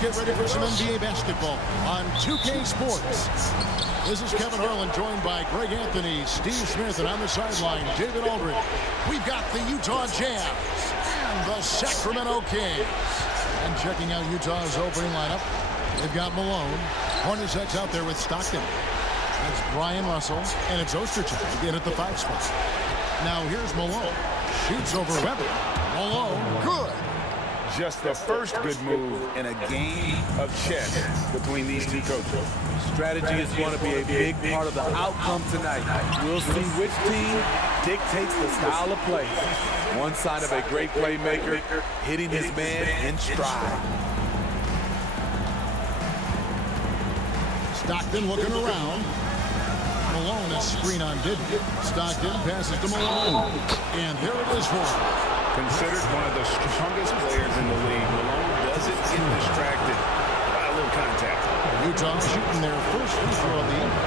get ready for some NBA basketball on 2K Sports. This is Kevin Harlan, joined by Greg Anthony, Steve Smith, and on the sideline, David Aldridge. We've got the Utah Jazz and the Sacramento Kings. And checking out Utah's opening lineup, they've got Malone. Hornacek's out there with Stockton. That's Brian Russell, and it's Ostertag again at the 5 spot. Now here's Malone. Shoots over Weber. Malone, good. Just the first good move in a game of chess between these two coaches. Strategy is going to be a big part of the outcome tonight. We'll see which team dictates the style of play. One side of a great playmaker hitting his man in stride. Stockton looking around. Malone, a screen on Bibby. Stockton passes to Malone. And there it is for him. Considered one of the strongest players in the league, Malone doesn't get distracted by a little contact. Utah shooting their first free throw of the evening.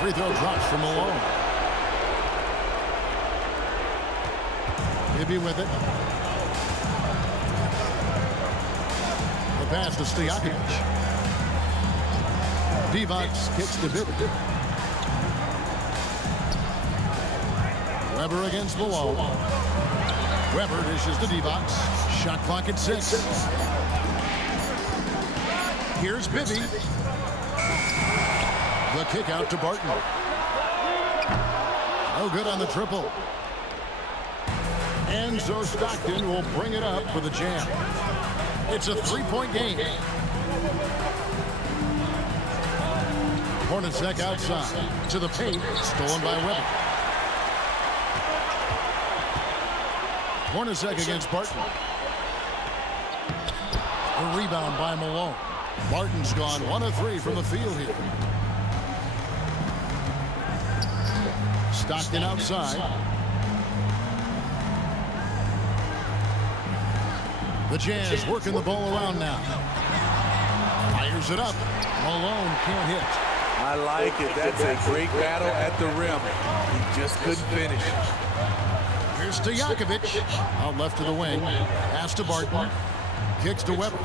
Free throw drops for Malone. Bibby with it. The pass to Stojakovic. Divac kicks to Bibby. Weber against Malone. Weber dishes to Divac. Shot clock at 6. Here's Bibby. The kick out to Barton. No good on the triple. And so Stockton will bring it up for the Jam. It's a 3-point game. Hornacek outside to the paint. Stolen by Weber. Hornacek against Barton. A rebound by Malone. Barton's gone 1 of 3 from the field here. Stockton outside. The Jazz working the ball around now. Fires it up. Malone can't hit. I like it. That's a great battle at the rim. He just couldn't finish. Here's Stojakovic. Out left to the wing. Pass to Barton. Kicks to Weber.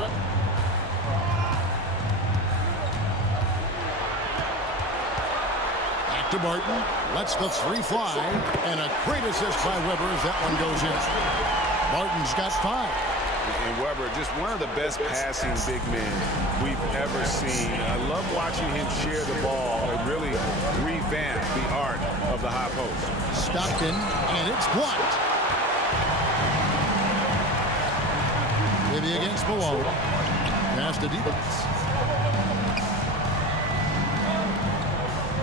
Back to Barton. Lets the 3 fly. And a great assist by Weber as that one goes in. Barton's got 5. And Weber, just one of the best passing big men we've ever seen. I love watching him share the ball and really revamp the art of the high post. Stockton, and it's blocked. Bibby against Malone. Pass to Divac.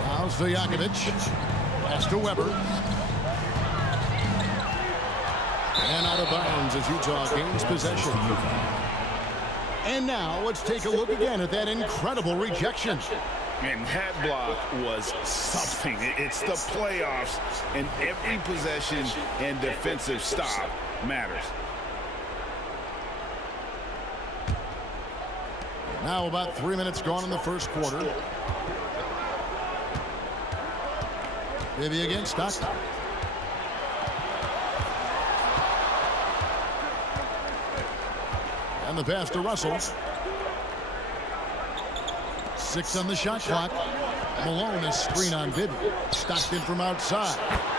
Now Stojakovic. Pass to Weber. And out of bounds as Utah gains possession. And now let's take a look again at that incredible rejection. And that block was something. It's the playoffs, and every possession and defensive stop matters. Now about 3 minutes gone in the first quarter. Bibby against Stockton. And the pass to Russell. 6 on the shot clock. Malone is screen on Bibby. Stockton from outside.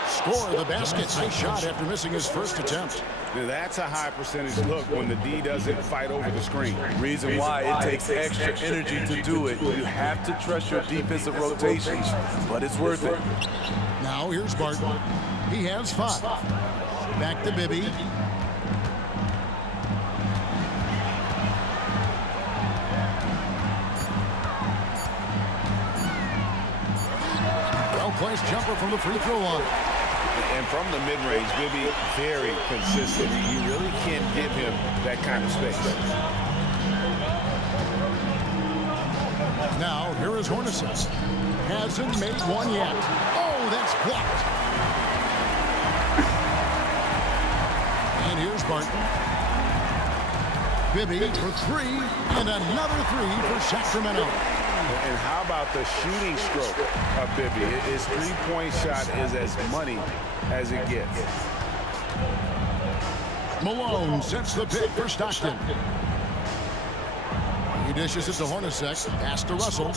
Score the basket. Nice shot after missing his first attempt. That's a high percentage look when the D doesn't fight over the screen. Reason why it takes extra energy to do it. You have to trust your defensive rotations, but it's worth it. Now here's Barton. He has 5. Back to Bibby. Well-placed jumper from the free throw line. And from the mid-range, Bibby very consistent. You really can't give him that kind of space. Now, here is Hornacek. Hasn't made one yet. Oh, that's blocked. And here's Barton. Bibby for 3, and another 3 for Sacramento. And how about the shooting stroke of Bibby? His three-point shot is as money as it gets. Malone sets the pick for Stockton. He dishes it to Hornacek. Pass to Russell.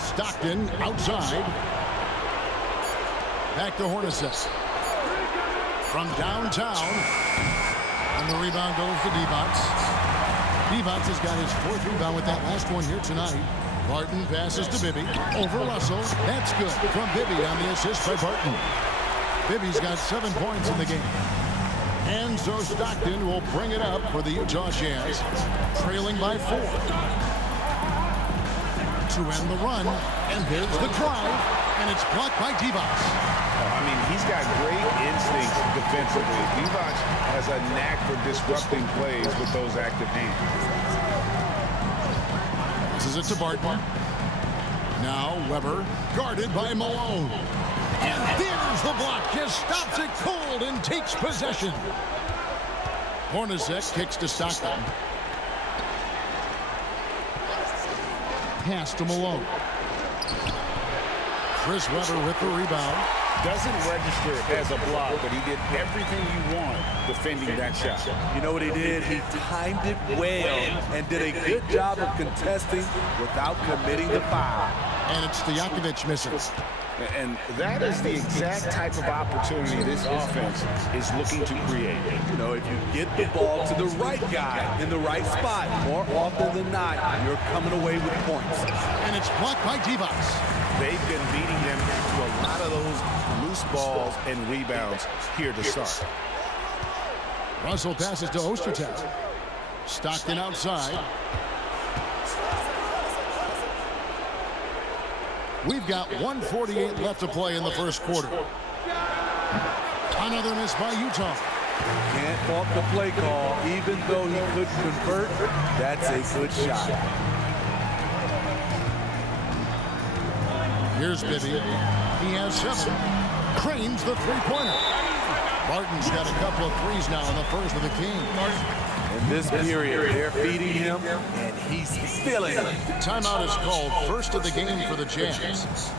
Stockton outside. Back to Hornacek. From downtown. And the rebound goes to Divac. Divac has got his 4th rebound with that last one here tonight. Barton passes to Bibby. Over Russell. That's good from Bibby on the assist by Barton. Bibby's got 7 points in the game. And so Stockton will bring it up for the Utah Jazz, trailing by 4. To end the run, and there's the drive, and it's blocked by Divac. I mean, he's got great instincts defensively. Divac has a knack for disrupting plays with those active hands. This is it to Barton. Now Weber, guarded by Malone. And there's the block, just stops it cold and takes possession. Hornacek kicks to Stockton. Pass to Malone. Chris Weber with the rebound. Doesn't register as a block, but he did everything you want defending that shot. You know what he did? He timed it well and did a good job of contesting without committing the foul. And it's Stojakovic missing. And that is the exact type of opportunity this offense is looking to create. You know, if you get the ball to the right guy in the right spot, more often than not, you're coming away with points. And it's blocked by Divac. They've been beating them to a lot of those loose balls and rebounds here to start. Russell passes to Ostertag. Stockton outside. We've got 1:48 left to play in the first quarter. Another miss by Utah. Can't fault the play call. Even though he couldn't convert, that's a good shot. Here's Bibby. He has 7. Cranes the three-pointer. Barton's got a couple of threes now in the first of the game. In this period, they're feeding him, and he's feeling it. Timeout is called. First of the game for the Jazz.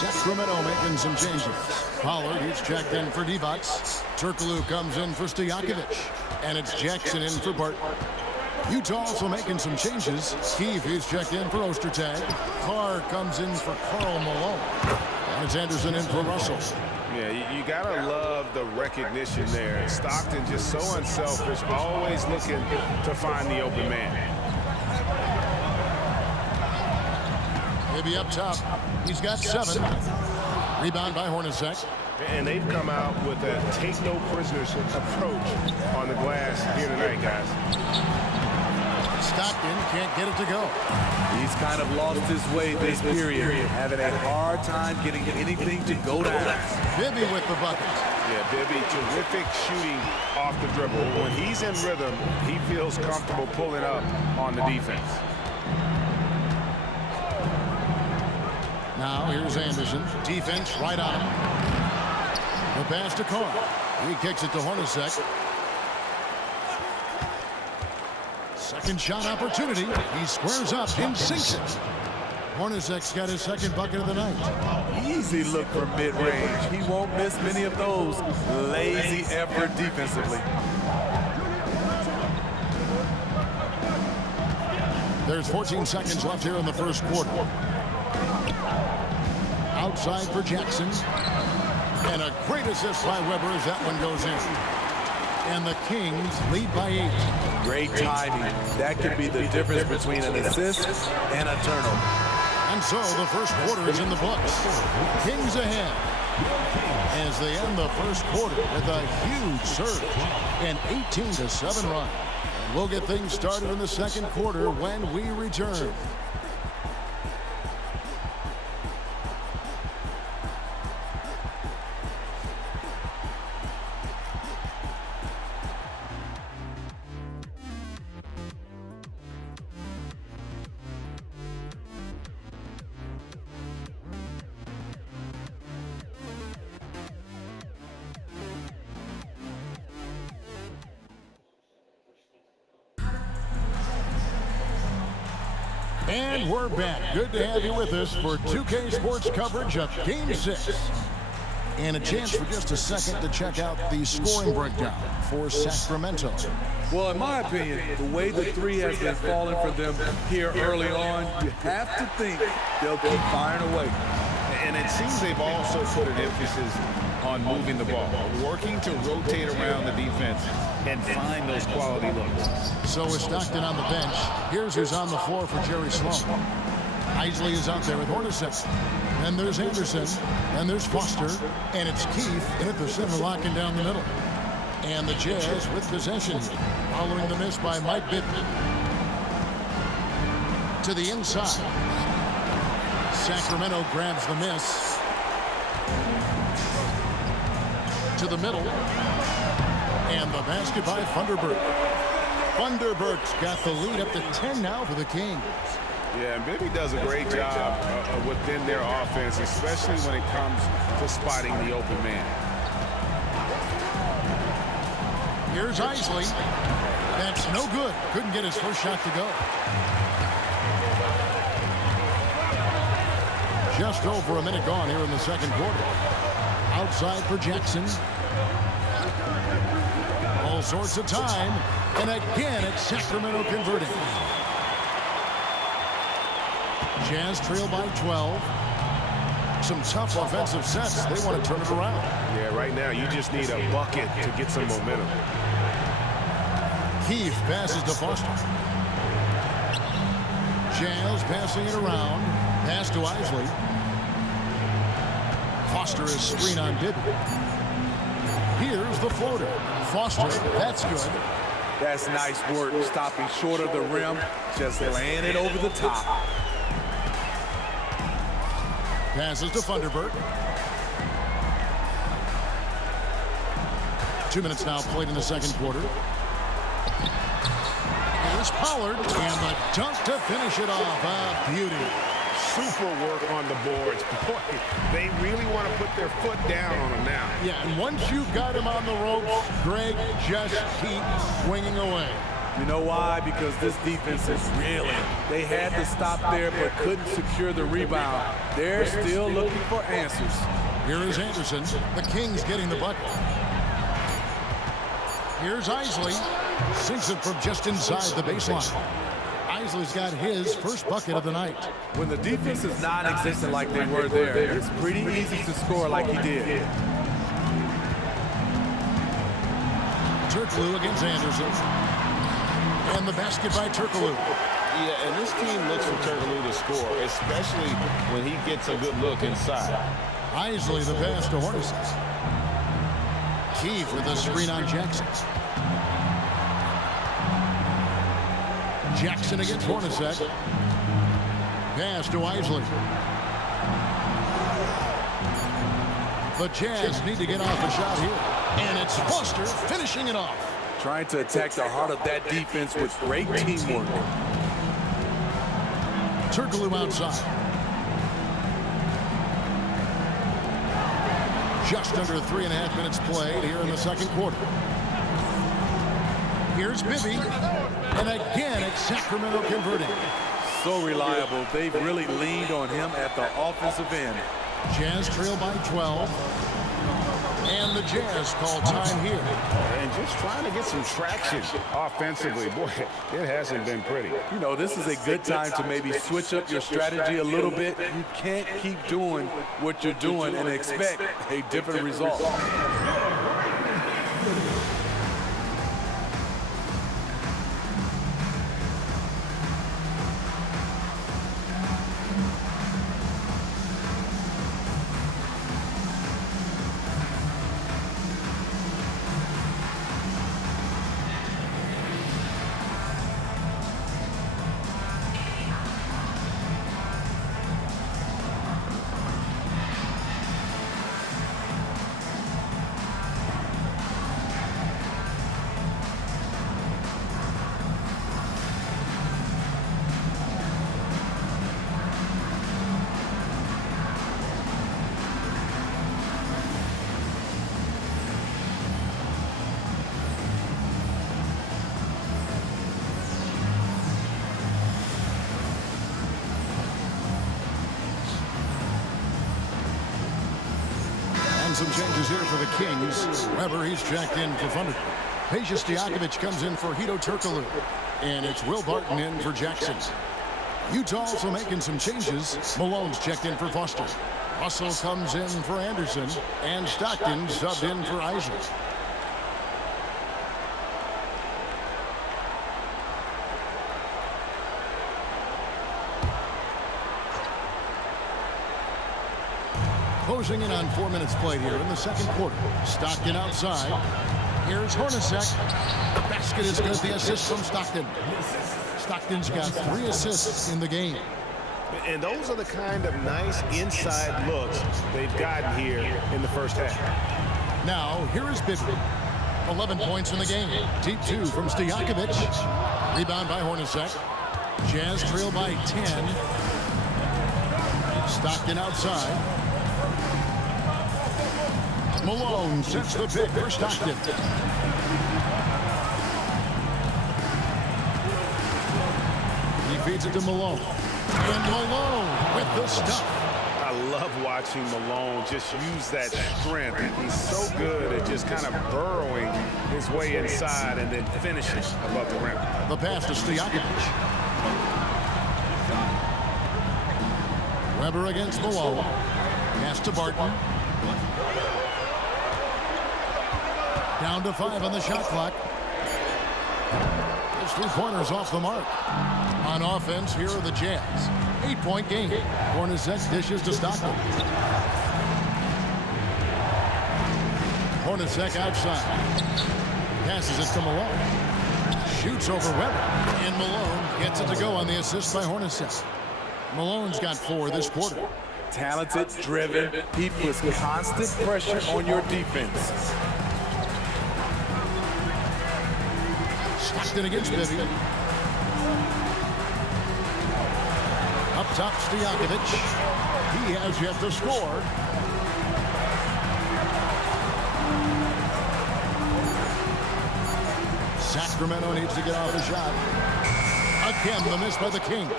Sacramento making some changes. Pollard, he's checked in for Divac. Turkoglu comes in for Stojakovic. And it's Jackson in for Barton. Utah also making some changes. Keefe, he's checked in for Ostertag. Carr comes in for Karl Malone. And it's Anderson in for Russell. Yeah, you gotta love the recognition there. Stockton just so unselfish, always looking to find the open man. Maybe up top. He's got 7. Rebound by Hornacek. And they've come out with a take-no-prisoners approach on the glass here tonight, guys. Stockton can't get it to go. He's kind of lost his way this period, having a hard time getting anything to go down. Bibby with the bucket. Yeah, Bibby, terrific shooting off the dribble. When he's in rhythm, he feels comfortable pulling up on the defense. Now here's Anderson. Defense right on him. The pass to Carr. He kicks it to Hornacek. Second shot opportunity. He squares up and sinks it. Hornacek's got his second bucket of the night. Easy look from mid-range. He won't miss many of those. Lazy effort defensively. There's 14 seconds left here in the first quarter. Outside for Jackson. And a great assist by Weber as that one goes in. And the Kings lead by 8. Great timing. That could be the difference between an assist and a turnover. And so the first quarter is in the books. Kings ahead as they end the first quarter with a huge surge, an 18-7 run. And we'll get things started in the second quarter when we return. And we're back. Good to have you with us for 2K Sports coverage of Game 6. And a chance for just a second to check out the scoring breakdown for Sacramento. Well, in my opinion, the way the three has been falling for them here early on, you have to think they'll keep firing away. And it seems they've also put an emphasis on moving the ball, working to rotate around the defense and find those quality looks. So is Stockton on the bench. Here's who's on the floor for Jerry Sloan. Isley is out there with Hornacek. Then there's Anderson. Then there's Foster. And it's Keith in at the center, locking down the middle. And the Jazz with possession, following the miss by Mike Bibby. To the inside. Sacramento grabs the miss. To the middle. And the basket by Funderburk. Funderburk's got the lead up to 10 now for the Kings. Yeah, and Bibby does a great job within their offense, especially when it comes to spotting the open man. Here's Isley. That's no good. Couldn't get his first shot to go. Just over a minute gone here in the second quarter. Outside for Jackson. All sorts of time. And again, it's Sacramento converting. Jazz trail by 12. Some tough offensive sets. They want to turn it around. Yeah, right now you just need a bucket to get some momentum. Keith passes to Foster. Jazz passing it around. Pass to Isley. Foster is screen on Bibby. Here's the floater. Foster, that's good. That's nice work, stopping short of the rim, just laying it over the top. Passes to Funderburk. 2 minutes now played in the second quarter. Here's Pollard, and the dunk to finish it off. A beauty. Super work on the boards. Boy, they really want to put their foot down on him now. Yeah, and once you've got him on the ropes, Greg, just keep swinging away. You know why? Because this defense is reeling. They had to stop there but couldn't secure the rebound. They're still looking for answers. Here is Anderson. The Kings getting the bucket. Here's Isley. Sinks it from just inside the baseline. Isley's got his first bucket of the night. When the defense is non-existent like they were there, it's pretty easy to score like he did. Turkoglu against Anderson. And the basket by Turkoglu. Yeah, and this team looks for Turkoglu to score, especially when he gets a good look inside. Isley the pass to Hornacek. Keith with a screen on Jackson. Jackson against Hornacek. Pass to Isley. The Jazz need to get off the shot here. And it's Foster finishing it off. Trying to attack the heart of that defense with great teamwork. Turkoglu outside. Just under 3.5 minutes played here in the second quarter. Here's Bibby. And again, it's Sacramento converting. So reliable. They've really leaned on him at the offensive end. Jazz trail by 12. And the Jazz call time here. And just trying to get some traction offensively. Boy, it hasn't been pretty. You know, this is a good time to maybe switch up your strategy a little bit. You can't keep doing what you're doing and expect a different result. some changes here for the Kings. Weber, he's checked in for Thunder. Peja Stojakovic comes in for Hedo Turkoglu. And it's Will Barton in for Jackson. Utah also making some changes. Malone's checked in for Foster. Russell comes in for Anderson. And Stockton subbed in for Isaac. Closing in on 4 minutes played here in the second quarter. Stockton outside. Here's Hornacek. Basket is good. The assist from Stockton. Stockton's got 3 assists in the game. And those are the kind of nice inside looks they've gotten here in the first half. Now, here is Bibby. 11 points in the game. Deep 2 from Stojakovic. Rebound by Hornacek. Jazz trail by 10. Stockton outside. Malone sets the pick for Stockton. He feeds it to Malone. And Malone with the stuff. I love watching Malone just use that strength. He's so good at just kind of burrowing his way inside and then finishing above the rim. The pass to Stojakovic. Weber against Malone. Pass to Barton. Down to 5 on the shot clock. His 3-pointers off the mark. On offense, here are the Jazz. 8-point game. Hornacek dishes to Stockton. Hornacek outside. Passes it to Malone. Shoots over Weber. And Malone gets it to go on the assist by Hornacek. Malone's got 4 this quarter. Talented, driven. He puts constant pressure on your defense. Stockton against Bibby. Up top, Stojakovic. He has yet to score. Sacramento needs to get off a shot. Again, the miss by the Kings.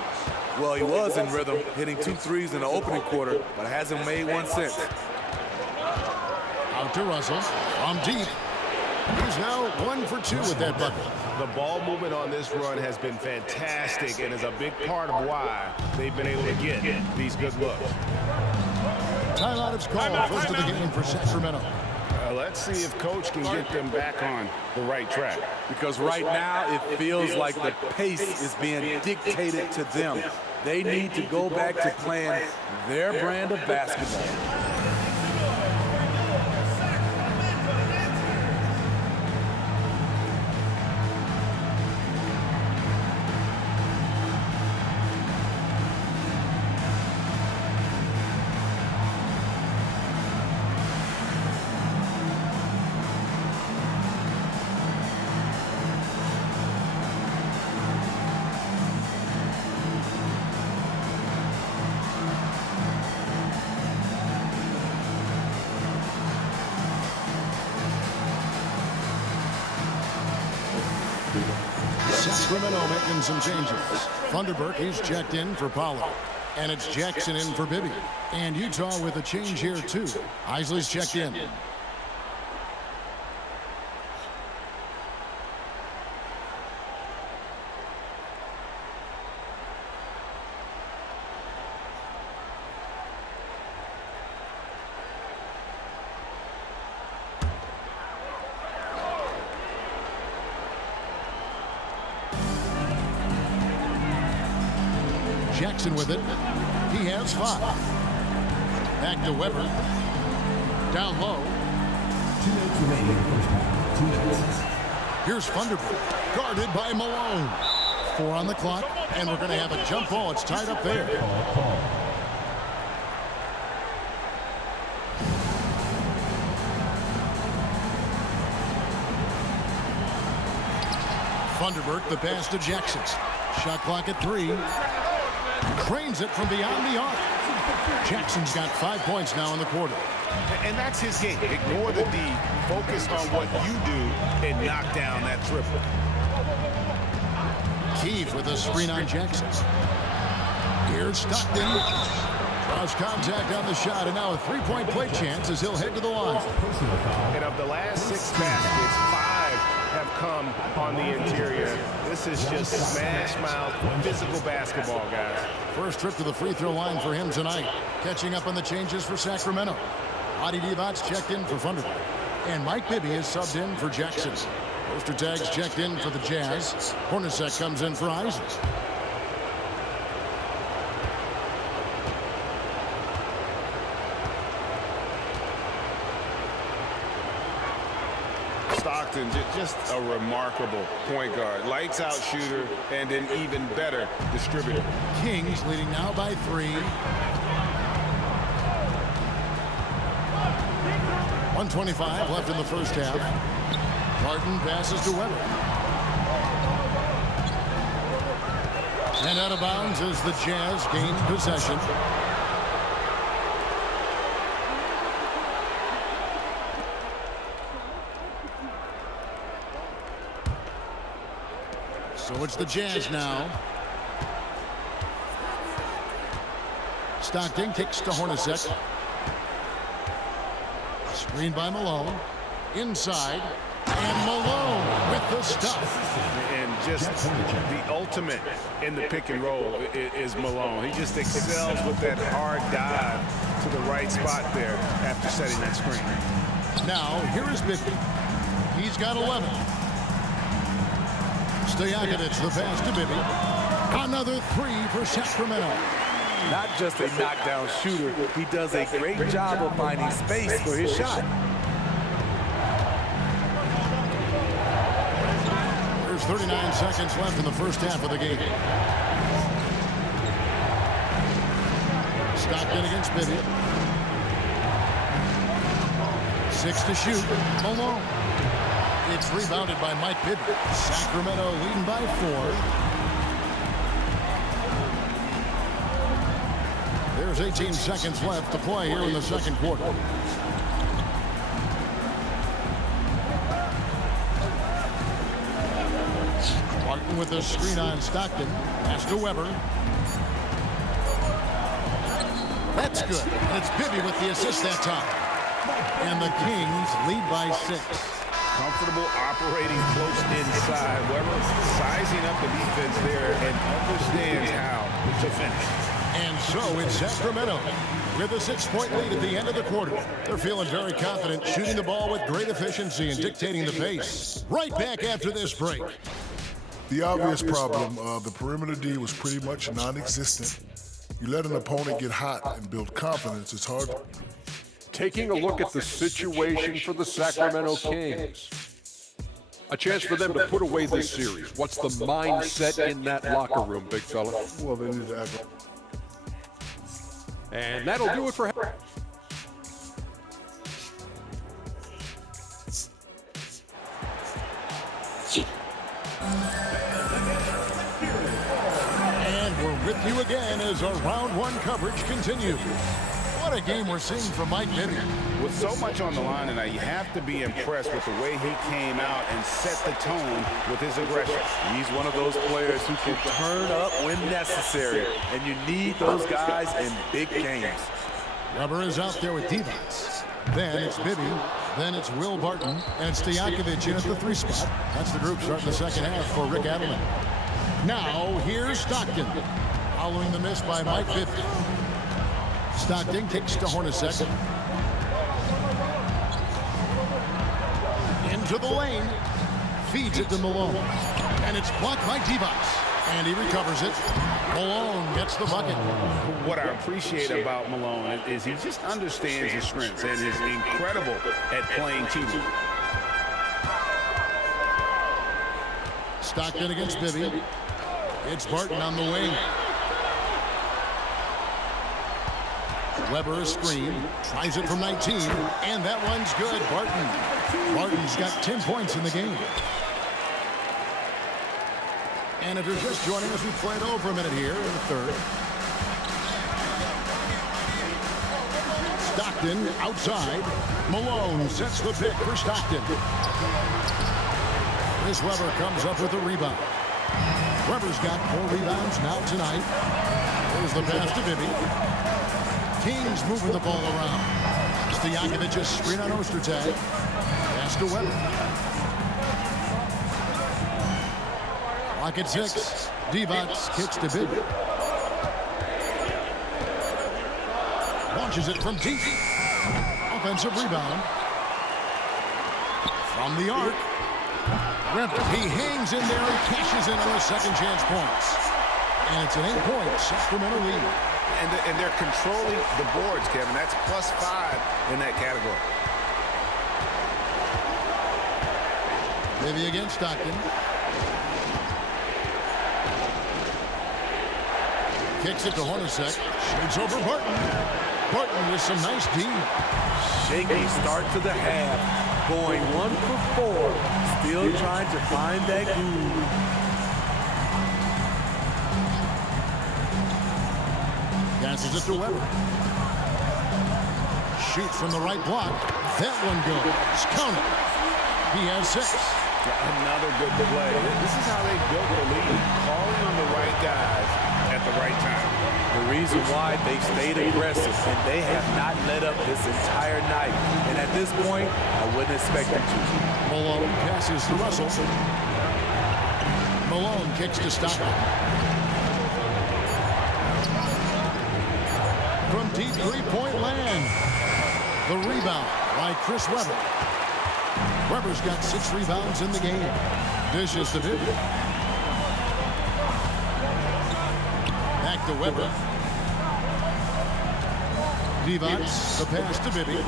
Well, he was in rhythm, hitting 2 threes in the opening quarter, but hasn't made one since. Out to Russell. From deep. He's now 1 for 2 with that bucket. The ball movement on this run has been fantastic and is a big part of why they've been able to get these good looks. Timeout is called. First of the game for Sacramento. Let's see if Coach can get them back on the right track. Because right now it feels like the pace is being dictated to them. They need to go back to playing their brand of basketball. Sacramento making some changes. Thunderberg, he's checked in for Pollard. And it's Jackson in for Bibby. And Utah with a change here, too. Isley's checked in. Jackson with it. He has 5. Back to Weber. Down low. 2 minutes remaining in the first half. 2 minutes. Here's Thunderberg. Guarded by Malone. 4 on the clock. And we're going to have a jump ball. It's tied up there. Call. Thunderberg, the pass to Jackson. Shot clock at 3. Cranes it from beyond the arc. Jackson's got 5 points now in the quarter. And that's his game. Ignore the D. Focus on what you do and knock down that triple. Keefe with a screen on Jackson. Here's Stockton. Draws contact on the shot, and now a three-point play chance as he'll head to the line. And of the last 6 baskets, 5 have come on the interior. This is just smash-mouth, physical basketball, guys. First trip to the free throw line for him tonight. Catching up on the changes for Sacramento. Adi Divac checked in for Thunderbird. And Mike Bibby is subbed in for Jackson. Ostertag's checked in for the Jazz. Hornacek comes in for Isaac. Stockton, just a remarkable point guard. Lights out shooter and an even better distributor. Kings leading now by 3. 1:25 left in the first half. Barton passes to Weber. And out of bounds as the Jazz gain possession. So it's the Jazz now. Stockton kicks to Hornacek. Screen by Malone. Inside. And Malone with the stuff. And just the ultimate in the pick and roll is Malone. He just excels with that hard dive to the right spot there after setting that screen. Now, here is Bibby. He's got 11. Stojakovic, the pass to Bibby. Another 3 for Sacramento. Not just a knockdown shooter, he does a great job of finding space for his shot. There's 39 seconds left in the first half of the game. Stockton against Bibby. 6 to shoot. Malone. It's rebounded by Mike Bibby. Sacramento leading by 4. There's 18 seconds left to play here in the second quarter. Martin with the screen on Stockton. Pass to Weber. That's good. And it's Bibby with the assist that time. And the Kings lead by 6. Comfortable operating close inside. Weber sizing up the defense there and understands how to finish. And so it's Sacramento with a 6-point lead at the end of the quarter. They're feeling very confident, shooting the ball with great efficiency and dictating the pace. Right back after this break. The obvious problem, the perimeter D was pretty much non-existent. You let an opponent get hot and build confidence, it's hard. Taking a look at the situation for the Sacramento Kings. A chance for them to put away this series. What's the mindset in that locker room, big fella? Well, they need to act. And that'll do it for him. And we're with you again as our round 1 coverage continues. What a game we're seeing from Mike Bibby. With so much on the line tonight, you have to be impressed with the way he came out and set the tone with his aggression. He's one of those players who can turn up when necessary, and you need those guys in big games. Weber is out there with Divac. Then it's Bibby. Then it's Will Barton. And Stojakovic in at the 3 spot. That's the group starting the second half for Rick Adelman. Now, here's Stockton. Following the miss by Mike Bibby. Stockton kicks to Hornacek. Into the lane. Feeds it to Malone. And it's blocked by Divac. And he recovers it. Malone gets the bucket. What I appreciate about Malone is he just understands his strengths and is incredible at playing team. Stockton against Bibby. It's Barton on the wing. Weber a screen. Tries it from 19. And that one's good. Barton's got 10 points in the game. And if you're just joining us, we've played over a minute here in the third. Stockton outside. Malone sets the pick for Stockton. Chris Weber comes up with a rebound. Weber's got 4 rebounds now tonight. There's the pass to Bibby. Kings moving the ball around. Stojakovic's screen on Ostertag. Pass to Weber. Clock at 6. Divac kicks to Bibby. Launches it from deep. Offensive rebound. From the arc. Weber, he hangs in there and cashes in on those second chance points. And it's an 8-point Sacramento lead. And they're controlling the boards, Kevin. That's +5 in that category. Bibby against Stockton. Kicks it to Hornacek. Shoots over Barton. Barton with some nice D. Shaky start to the half. Going 1 for 4. Still trying to find that groove. Passes it to Weber. Shoots from the right block. That one goes. Count it. He has 6. Another good play. This is how they built the lead. Calling on the right guys at the right time. The reason why they stayed aggressive, and they have not let up this entire night. And at this point, I wouldn't expect them to. Malone passes to Russell. Malone kicks to Stockton. From deep three-point land. The rebound by Chris Webber. Webber's got 6 rebounds in the game. Dishes to Bibby. Back to Webber. Divac, the pass to Bibby.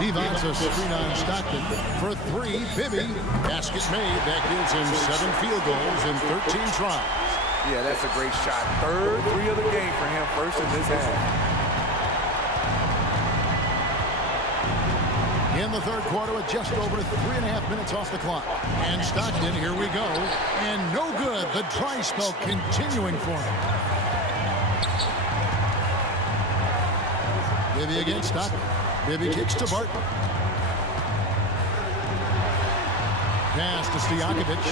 Divac a screen on Stockton for 3. Bibby, basket made. That gives him 7 field goals in 13 tries. Yeah, that's a great shot. 3rd 3 of the game for him, first in this half. In the 3rd quarter with just over 3.5 minutes off the clock. And Stockton, here we go. And no good. The dry spell continuing for him. Bibby against Stockton. Bibby kicks to Barton. Pass to Stojakovic.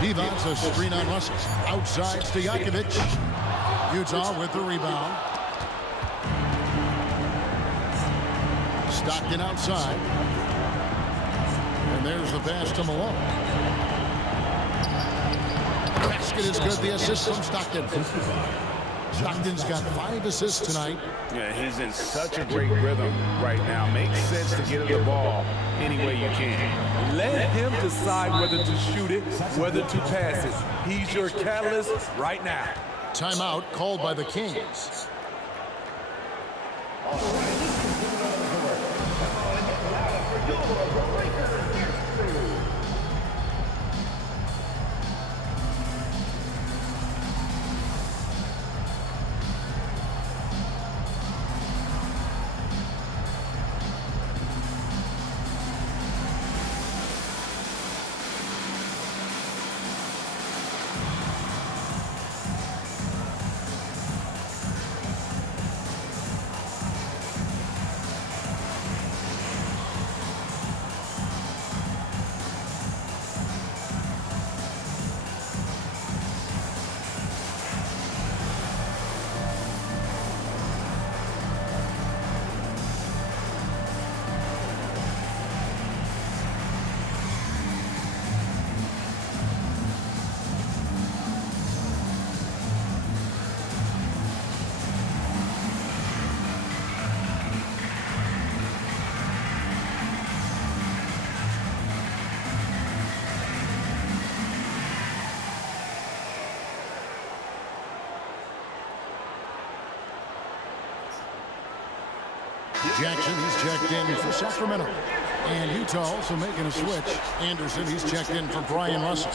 Divac a screen on Russell. Outside Stojakovic. Utah with the rebound. Stockton outside. And there's the pass to Malone. Basket is good. The assist from Stockton. Stockton's got 5 assists tonight. Yeah, he's in such a great rhythm right now. Makes sense to get him the ball any way you can. Let him decide whether to shoot it, whether to pass it. He's your catalyst right now. Timeout called by the Kings. Jackson, he's checked in for Sacramento. And Utah also making a switch. Anderson, he's checked in for Brian Russell.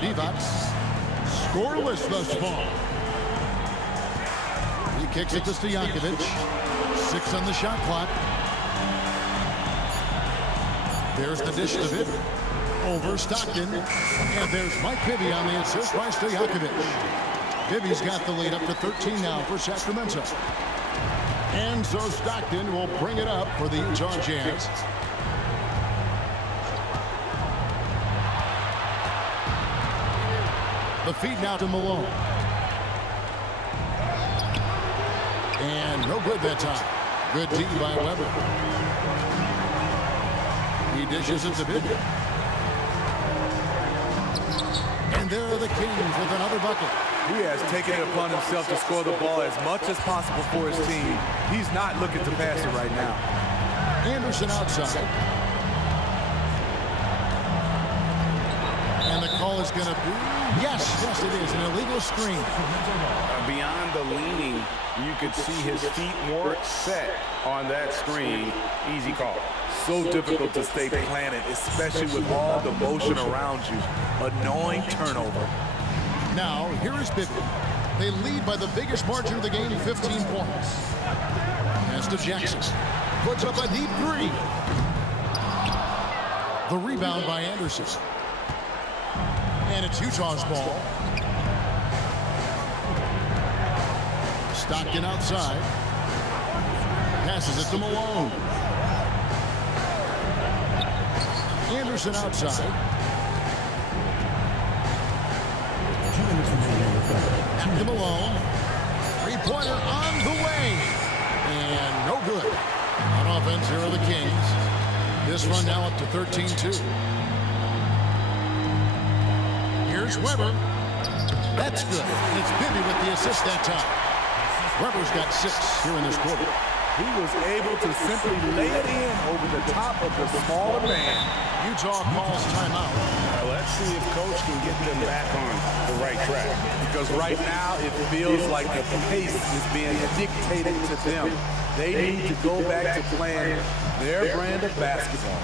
Divac. Scoreless thus far. He kicks it to Stojakovic. 6 on the shot clock. There's the dish to Bibby. Over Stockton. And there's Mike Bibby on the assist by Stojakovic. Bibby's got the lead up to 13 now for Sacramento. And so Stockton will bring it up for the Utah Jazz. The feed now to Malone. And no good that time. Good D by Weber. He dishes it to Bibby. And there are the Kings with another bucket. He has taken it upon himself to score the ball as much as possible for his team. He's not looking to pass it right now. Anderson outside. And the call is going to be, yes, it is, an illegal screen. Beyond the leaning, you could see his feet more set on that screen. Easy call. So difficult to stay planted, especially with all the motion around you. Annoying turnover. Now, here is Bibby. They lead by the biggest margin of the game, 15 points. Pass to Jackson. Puts up a deep 3. The rebound by Anderson. And it's Utah's ball. Stockton outside. Passes it to Malone. Anderson outside. Back to Malone. 3-pointer on the way. And no good. On offense, here are the Kings. This run now up to 13-2. Here's Weber. That's good. And it's Bibby with the assist that time. Weber's got 6 here in this quarter. He was able to simply lay it in over the top of the smaller man. Utah calls timeout. Let's see if Coach can get them back on the right track. Because right now it feels like the pace is being dictated to them. They need to go back to playing their brand of basketball.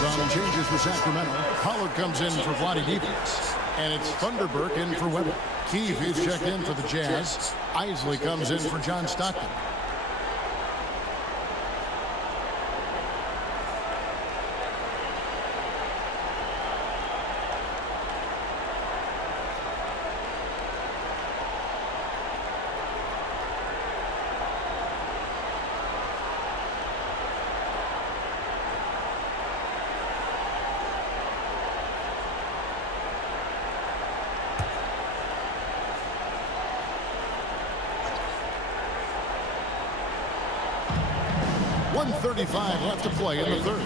Some changes for Sacramento. Pollard comes in for Vlade Divac. And it's Thunderberg in for Weber. Keefe is checked in for the Jazz. Isley comes in for John Stockton. .135 left to play in the third.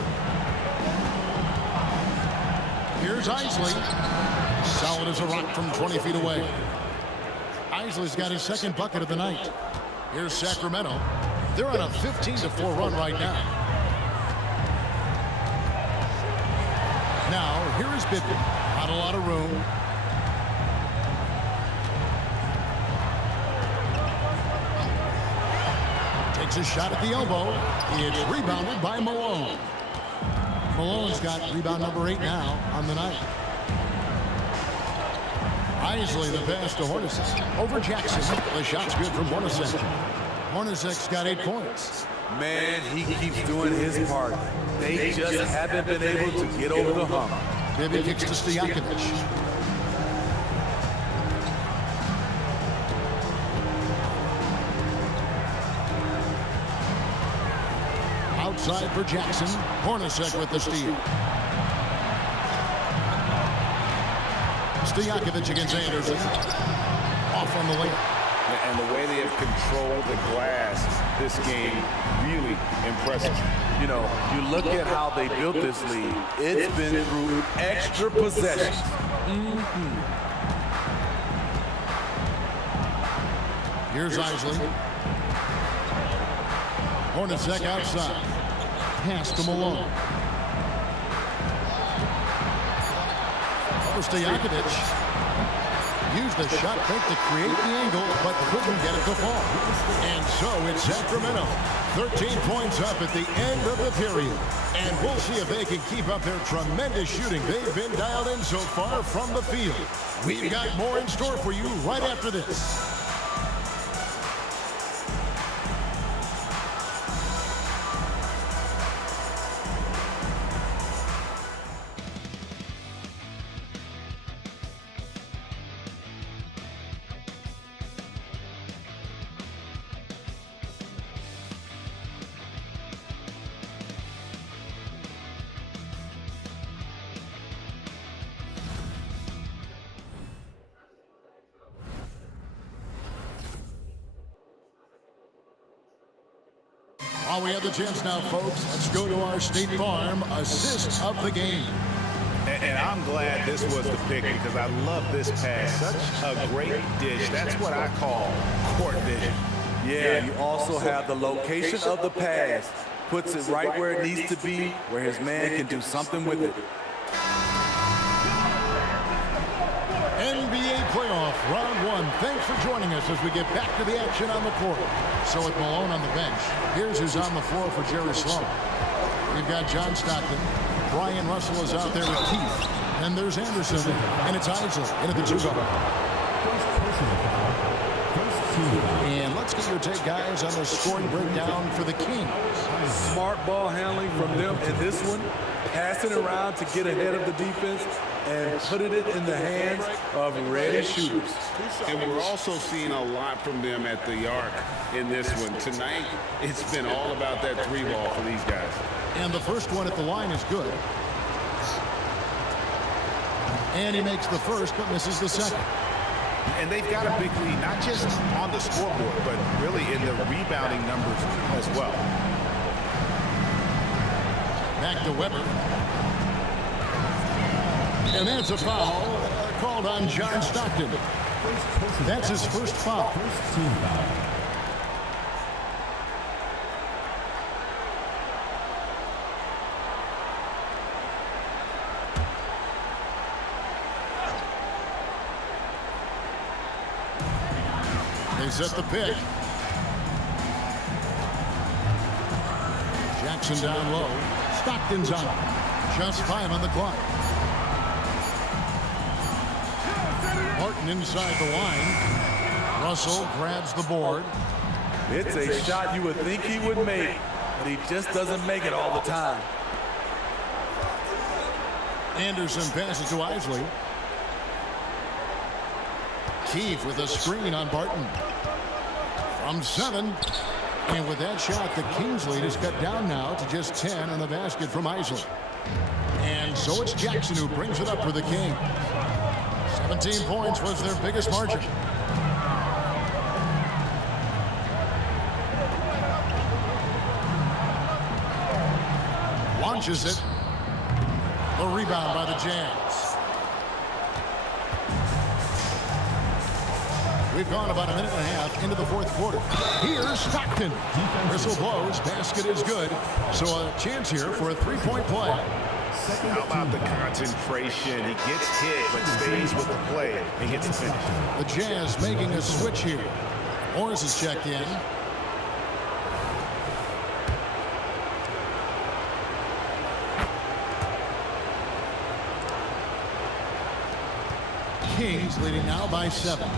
Here's Isley. Solid as a rock from 20 feet away. Isley's got his second bucket of the night. Here's Sacramento. They're on a 15-4 run right now. Now, here is Bibby. Not a lot of room. Takes a shot at the elbow. It's rebounded by Malone. Malone's got rebound number 8 now on the night. Isley the pass to Hornacek. Over Jackson. The shot's good from Hornacek. Hornacek's got 8 points. Man, he keeps doing his part. They just haven't been able to get over the hump. Bibby kicks to Stojakovic. Outside for Jackson. Hornacek with the steal. Stojakovic against Anderson. Off on the layup. And the way they have controlled the glass this game, really impressive. You know, you look at how they built this lead. It's been through extra possessions. Here's Isley. Hornacek outside. Pass to Malone. For Stojakovic. Used the shot fake to create the angle, but couldn't get it to fall. And so it's Sacramento. 13 points up at the end of the period. And we'll see if they can keep up their tremendous shooting. They've been dialed in so far from the field. We've got more in store for you right after this. While we have the chance now, folks, let's go to our State Farm assist of the game. And I'm glad this was the pick because I love this pass. Such a great dish. That's what I call court vision. Yeah, you also have the location of the pass. Puts it right where it needs to be, where his man can do something with it. NBA playoff round 1. Thanks for joining us as we get back to the action on the court. So with Malone on the bench, here's who's on the floor for Jerry Sloan. We've got John Stockton. Brian Russell is out there with Keith. And there's Anderson. And it's Isley into the 2-guard. And let's get your take, guys, on the scoring breakdown for the Kings. Smart ball handling from them in this one. Passing around to get ahead of the defense and putting it in the hands of ready shooters. And we're also seeing a lot from them at the arc in this one. Tonight, it's been all about that 3-ball for these guys. And the first one at the line is good. And he makes the first, but misses the second. And they've got a big lead, not just on the scoreboard, but really in the rebounding numbers as well. Back to Weber. And that's a foul called on John Stockton. That's his first foul. They set the pick. Jackson down low. Stockton's on it. Just 5 on the clock. Martin inside the line. Russell grabs the board. It's a shot you would think he would make, but he just doesn't make it all the time. Anderson passes to Isley. Keefe with a screen on Barton. From 7. And with that shot, the Kings lead is cut down now to just 10 on the basket from Isley. And so it's Jackson who brings it up for the Kings. 17 points was their biggest margin. Launches it. The rebound by the Jazz. We've gone about a minute and a half into the fourth quarter. Here's Stockton. Whistle blows. Basket is good. So a chance here for a 3-point play. How about the concentration? He gets hit, but stays with the play and gets the finish. The Jazz making a switch here. Morris is checked in. Kings leading now by 7.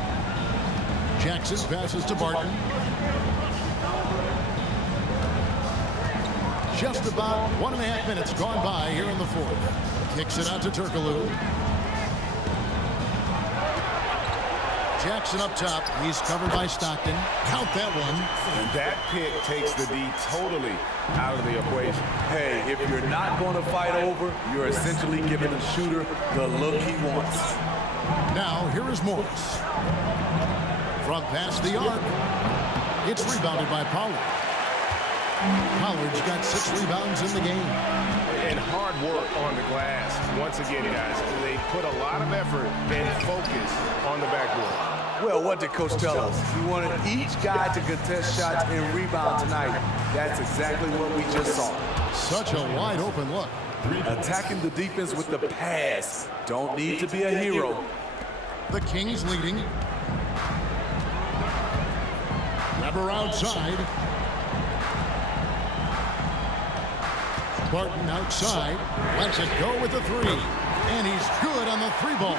Jackson passes to Barton. Just about 1.5 minutes gone by here in the fourth. Kicks it out to Turkoglu. Jackson up top. He's covered by Stockton. Count that one. And that pick takes the D totally out of the equation. Hey, if you're not going to fight over, you're essentially giving the shooter the look he wants. Now, here is Morris. From past the arc. It's rebounded by Pollard. Pollard's got 6 rebounds in the game. And hard work on the glass. Once again, guys, they put a lot of effort and focus on the backboard. Well, what did Coach tell us? He wanted each guy to contest shots and rebound tonight. That's exactly what we just saw. Such a wide open look. Attacking the defense with the pass. Don't need to be a hero. The Kings leading. Weber outside. Barton outside. Lets it go with the 3. And he's good on the 3-ball.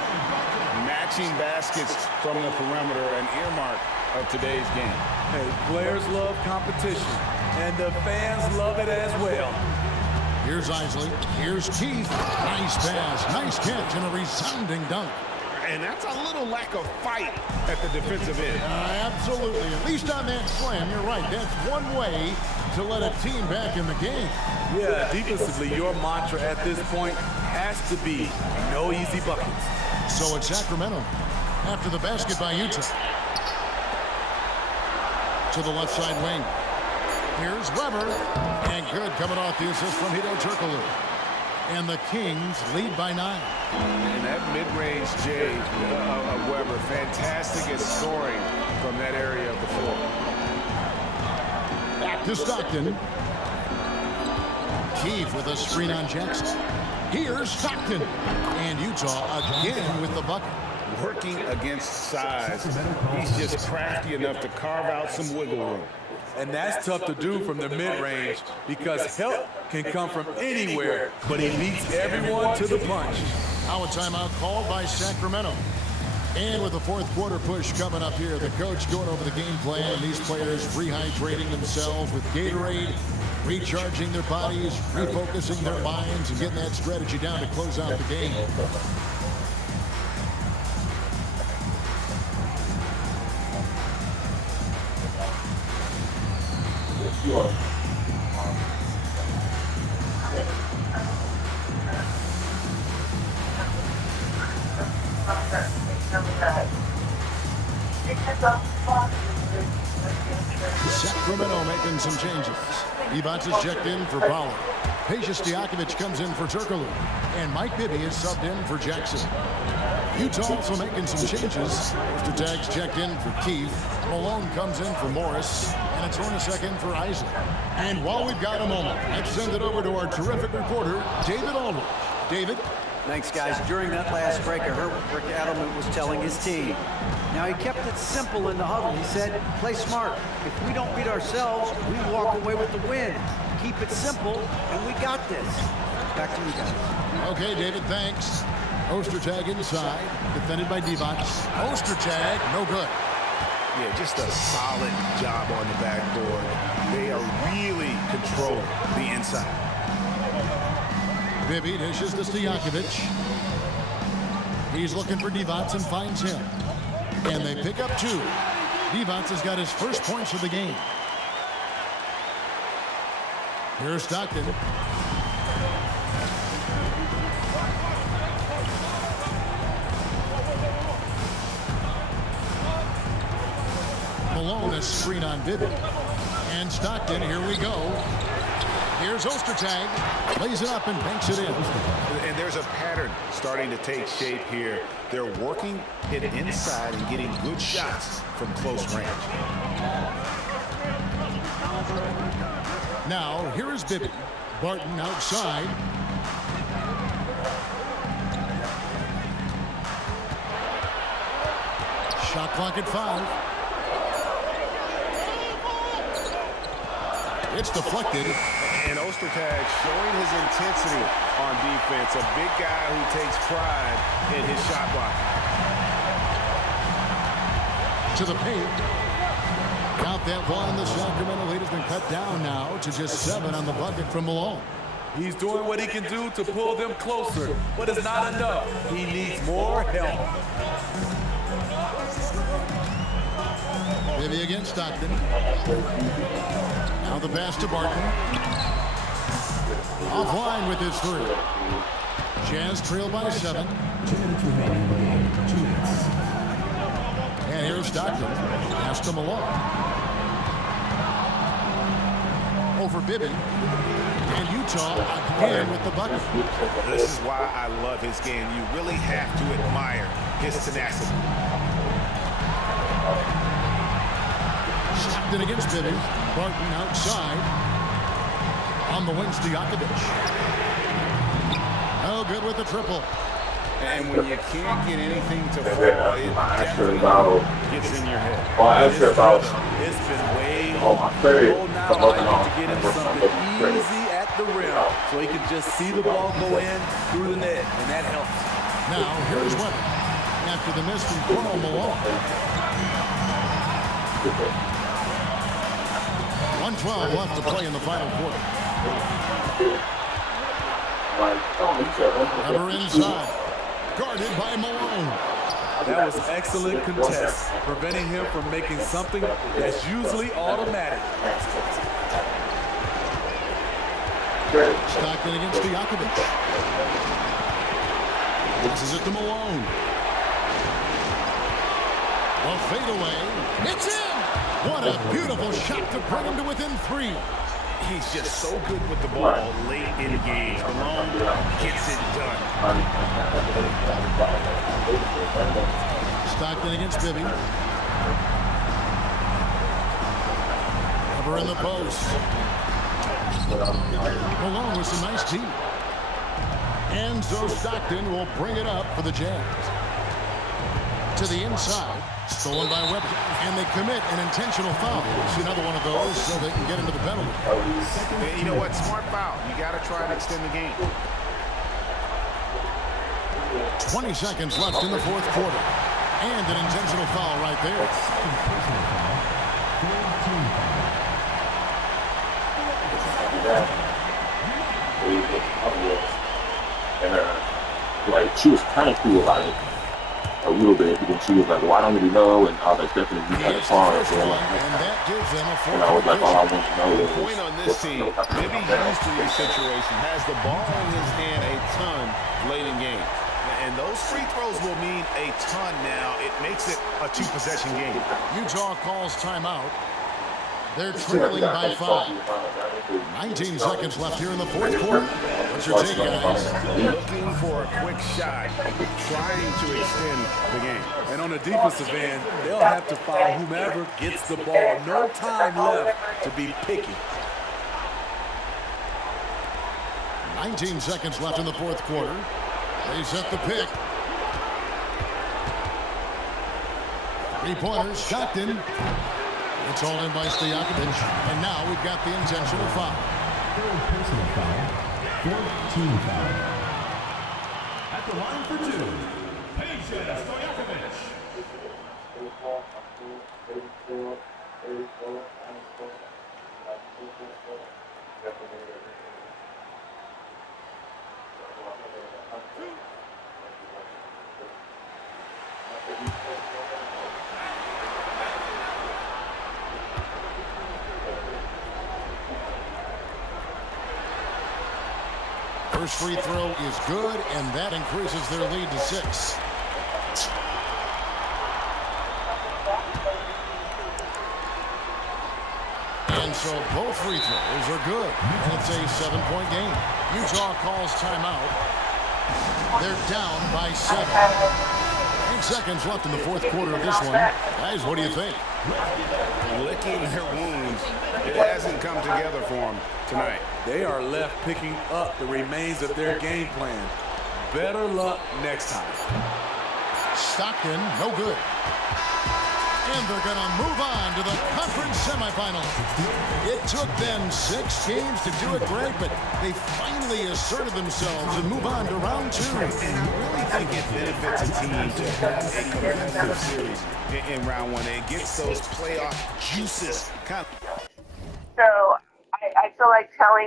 Matching baskets from the perimeter, an earmark of today's game. Hey, players love competition, and the fans love it as well. Here's Isley. Here's Keith. Nice pass. Nice catch and a resounding dunk. And that's a little lack of fight at the defensive end. Absolutely. At least on that slam, you're right. That's one way to let a team back in the game. Yeah, defensively, your mantra at this point has to be no easy buckets. So it's Sacramento after the basket by Utah. To the left side wing. Here's Weber. And good coming off the assist from Hedo Turkoglu. And the Kings lead by 9. And that mid-range J of Weber, fantastic at scoring from that area of the floor. Back to Stockton. Keith with a screen on Jackson. Here's Stockton. And Utah again with the bucket. Working against size. He's just crafty enough to carve out some wiggle room. And that's tough to do from the mid-range because help can come from anywhere, but he beats everyone to the punch. Now a timeout called by Sacramento. And with the fourth quarter push coming up here, the coach going over the game plan, and these players rehydrating themselves with Gatorade, recharging their bodies, refocusing their minds, and getting that strategy down to close out the game. Sacramento making some changes. Evans is checked in for Pollard. Peja Stojakovic comes in for Turkoglu. And Mike Bibby is subbed in for Jackson. Utah also making some changes. Mr. Tag's checked in for Keith. Malone comes in for Morris. And it's Hornacek in for Isaac. And while we've got a moment, let's send it over to our terrific reporter, David Aldridge. David? Thanks, guys. During that last break, I heard what Rick Adelman was telling his team. Now, he kept it simple in the huddle. He said, play smart. If we don't beat ourselves, we walk away with the win. Keep it simple, and we got this. Back to you guys. Okay, David, thanks. Ostertag inside, defended by Divac. Ostertag, no good. Yeah, just a solid job on the backboard. They are really controlling the inside. Bibby dishes to Stojakovic. He's looking for Divac and finds him. And they pick up 2. Divac has got his first points of the game. Here's Stockton. Malone a screen on Bibby. And Stockton, here we go. Here's Ostertag, lays it up and banks it in. And there's a pattern starting to take shape here. They're working it inside and getting good shots from close range. Now, here is Bibby. Barton outside. Shot clock at 5. It's deflected. And Ostertag showing his intensity on defense. A big guy who takes pride in his shot block. To the paint. Count that one. The Sacramento lead has been cut down now to just 7 on the bucket from Malone. He's doing what he can do to pull them closer, but it's not enough. He needs more help. Bibby against Stockton. Now the pass to Barton. Offline with his 3. Jazz trail by 7. 2 minutes remaining in the game. 2 minutes. And here's Stockton. Pass to Malone. Over Bibby. And Utah again with the bucket. This is why I love his game. You really have to admire his tenacity. Stockton against Bibby. Barton outside. On the wing, Stojakovic. Oh, good with the triple. And when you can't get anything to fall, it definitely gets in your head. It's been way low now. I need to get him something easy at the rim so he can just see the ball go in through the net, and that helps. Now, here's Webber. After the miss from Karl Malone. 1:12 left to play in the final quarter. Webber inside. Guarded by Malone. That was excellent contest, preventing him from making something that's usually automatic. Stockton against Stojakovic. This is it to Malone. A fadeaway. It's in! What a beautiful shot to bring him to within 3. He's just so good with the ball late in games. Malone gets it done. Stockton against Bibby. Webber in the post. Malone with some nice deep. And so Stockton will bring it up for the Jazz. To the inside. Stolen by Webber. And they commit an intentional foul. See another one of those so they can get into the penalty. And you know what? Smart foul. You got to try and extend the game. 20 seconds left in the fourth quarter. And an intentional foul right there. And like she was kind of cool about it a little bit because she was like, "Well, I don't really know," and all that stuff, and we had a far. And that gives them a and I was like, all I want to know is Point on this team, maybe used to these situations, has the ball in his hand a ton late in games. And those free throws will mean a ton now. It makes it a 2-possession game. Utah calls timeout. They're trailing by 5. 19 seconds left here in the fourth quarter. What's your take, guys? Looking for a quick shot, trying to extend the game. And on the defensive end, they'll have to foul whomever gets the ball. No time left to be picky. 19 seconds left in the fourth quarter. They set the pick. 3-pointers, Stockton. It's all in by Stojakovic. And now we've got the intentional foul. Third personal foul. 4th team foul. At the line for 2, Peja Stojakovic. First free throw is good, and that increases their lead to 6. And so both free throws are good, and it's a 7-point game. Utah calls timeout. They're down by 7. 8 seconds left in the fourth quarter of this one. Guys, what do you think? Licking their wounds. It hasn't come together for them tonight. They are left picking up the remains of their game plan. Better luck next time. Stockton, no good. And they're going to move on to the conference semifinals. It took them 6 games to do it, Greg, but they finally asserted themselves and move on to round 2. And I really think it benefits a team to have a competitive series in round 1. It gets those playoff juices. So I feel like telling